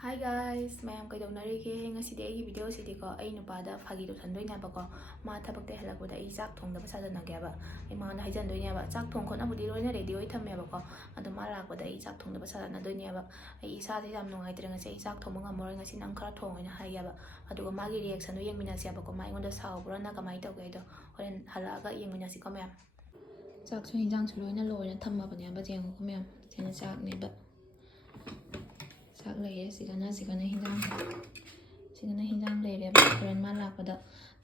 Hi guys, mayam kaidonarige ngasidi aigi video sidiko ai nupada phagi do thandoinabako ma thabakte halakboda ai chak thongdaba sajanageba ai mana haijandoinaba chak thong khona budi loina ready oi thammebako adu ma lakboda ai chak thongdaba sajanadoineba ai isa de yam nongai tre ngasi ai chak thongba ngamoroi ngasi nang khara thongoina haiyaba aduga magi reaction do yengminasiabako ma ingonda saubra na kamai tawge do horen halaga yengminasi ko mayam chak chu hinjang chu loina loina thammabane ba jengo ko mayam sena chak neba sak leye sigana hinjang leireba horen ma lakpada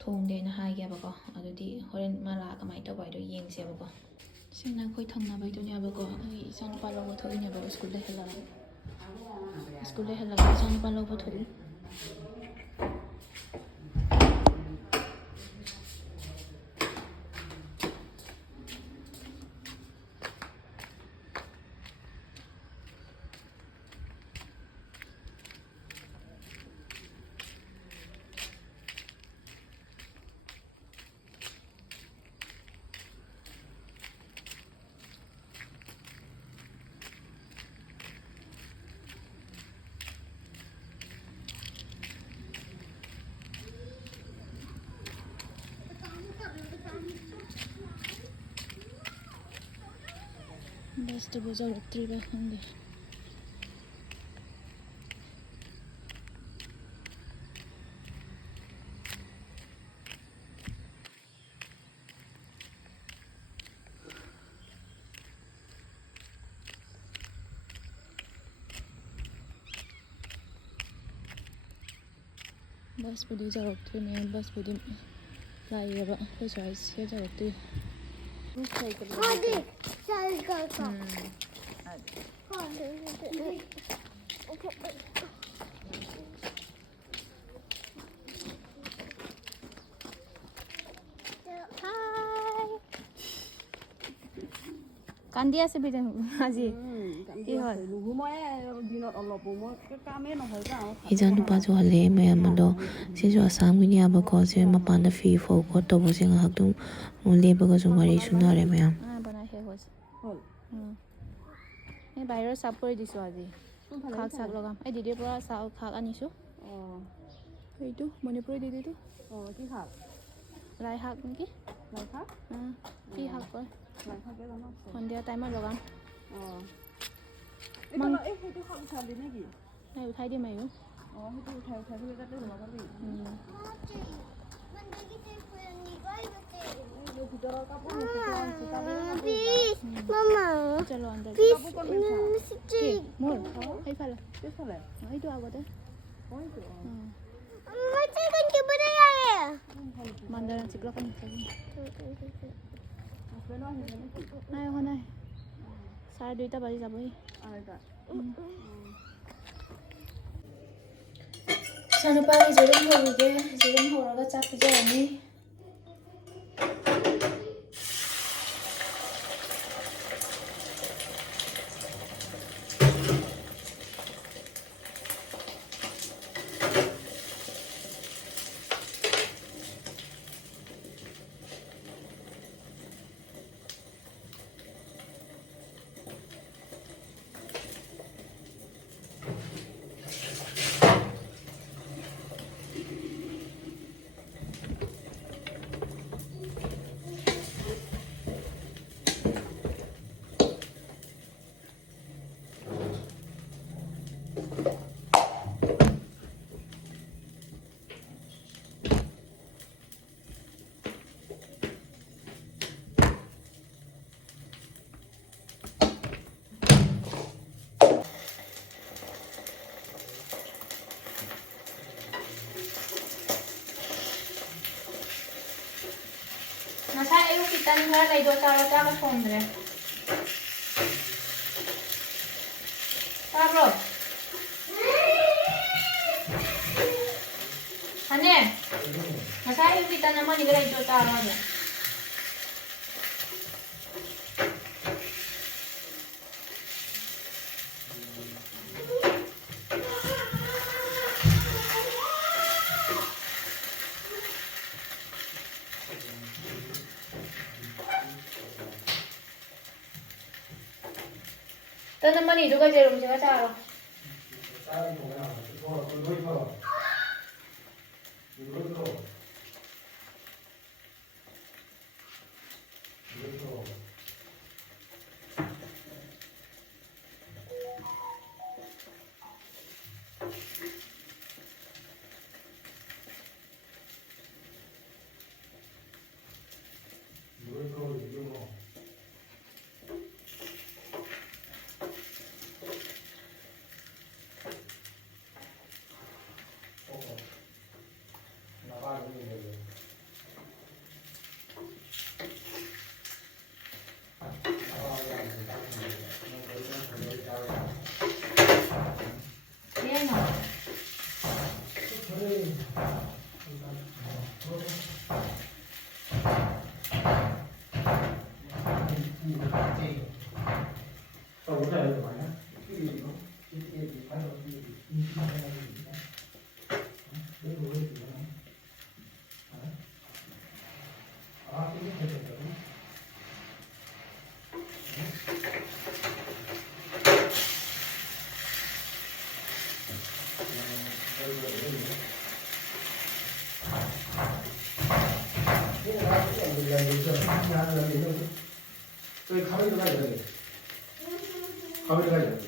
thongdena haigebako adudi horen ma la kamai tawbai do yengsebako sina khoi thangnabai do nyabako ai isang palo thogineba school le hela isang palo thogi basta buza triba hindi bus budi jaraktre ne bus budi laiyaba pesai se jaraktre hadi cycle ka কান্দি আছে বিজন আজি কি হল Ijan nupajo hale mayam ado sijo asam gini abako se mapanda fi fo ko to bo singa haktum lebaga jumari sunare mayam bana he hos hol এই বাহিৰৰ সাপ কৰি দিছো আজি খাক সাক লগাম এই দিদিৰ পৰা সাও খাক আনিছো এইটো মণিপুৰী দিদিটো কি খাক লাই শাক নেকি লাই শাক কি শাক কয় লাই শাক জানো সন্ধিয়া টাইমত লগাম এই সেইটো খাক উঠালি নেকি এই উঠাই দিম আৰু সেইটো উঠাই থৈ তাতে লগাবি Mama, chalo andar. More. Hey fala. Kesale. Itu agote. Itu. Mama chicken ke budaya ya. Mandaran siklo kan sabi. Nay ho nay. 2:30 baji jabo hi. Sanupari jirum hoge, jirum horaga chak pijani. Nasa iyo kita nga lay do taro taro fondre. Taro. Ane. Nasa iyo kita naman ni lay do taro niya. Ito naman ito kasi room siya sa 가만히 가야 돼. 가만히 가야 돼.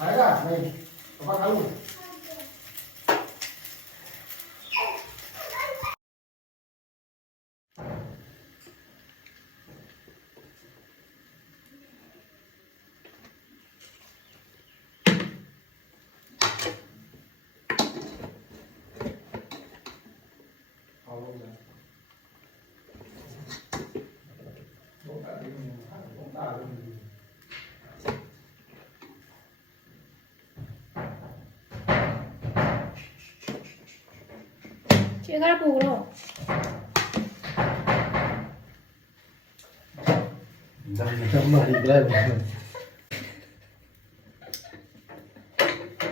Ayo, nih, apa kamu? Chegar puro.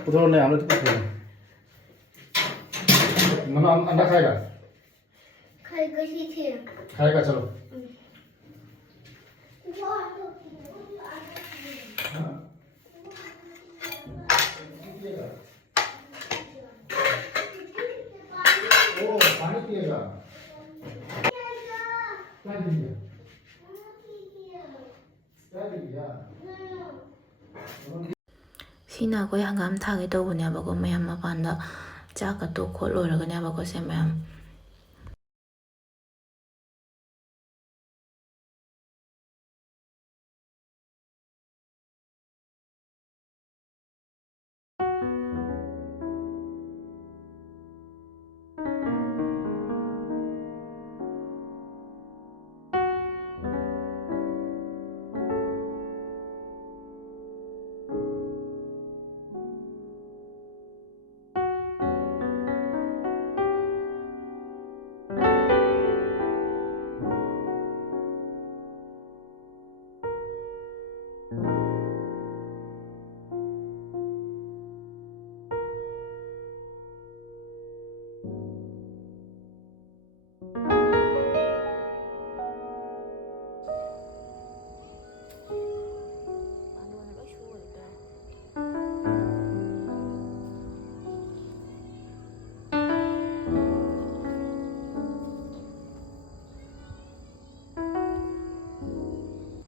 उधर नहीं हम लोग तो मना अंडा खाएगा खाएगा ही थे खाएगा चलो ओ पानी पिएगा क्या पिएगा क्या पिएगा ꯁꯤꯅ ꯑꯩꯈꯣꯏ ꯍꯪꯒꯥꯝ ꯊꯥꯒꯦ ꯇꯧꯕꯅꯦꯕꯀꯣ ꯃꯌꯥꯝ ꯃꯄꯥꯟꯗ ꯆꯥꯛꯀ ꯇꯣꯛ ꯈꯣꯠ ꯂꯣꯏꯔꯒꯅꯦꯕꯀꯣ ꯁꯦ ꯃꯌꯥꯝ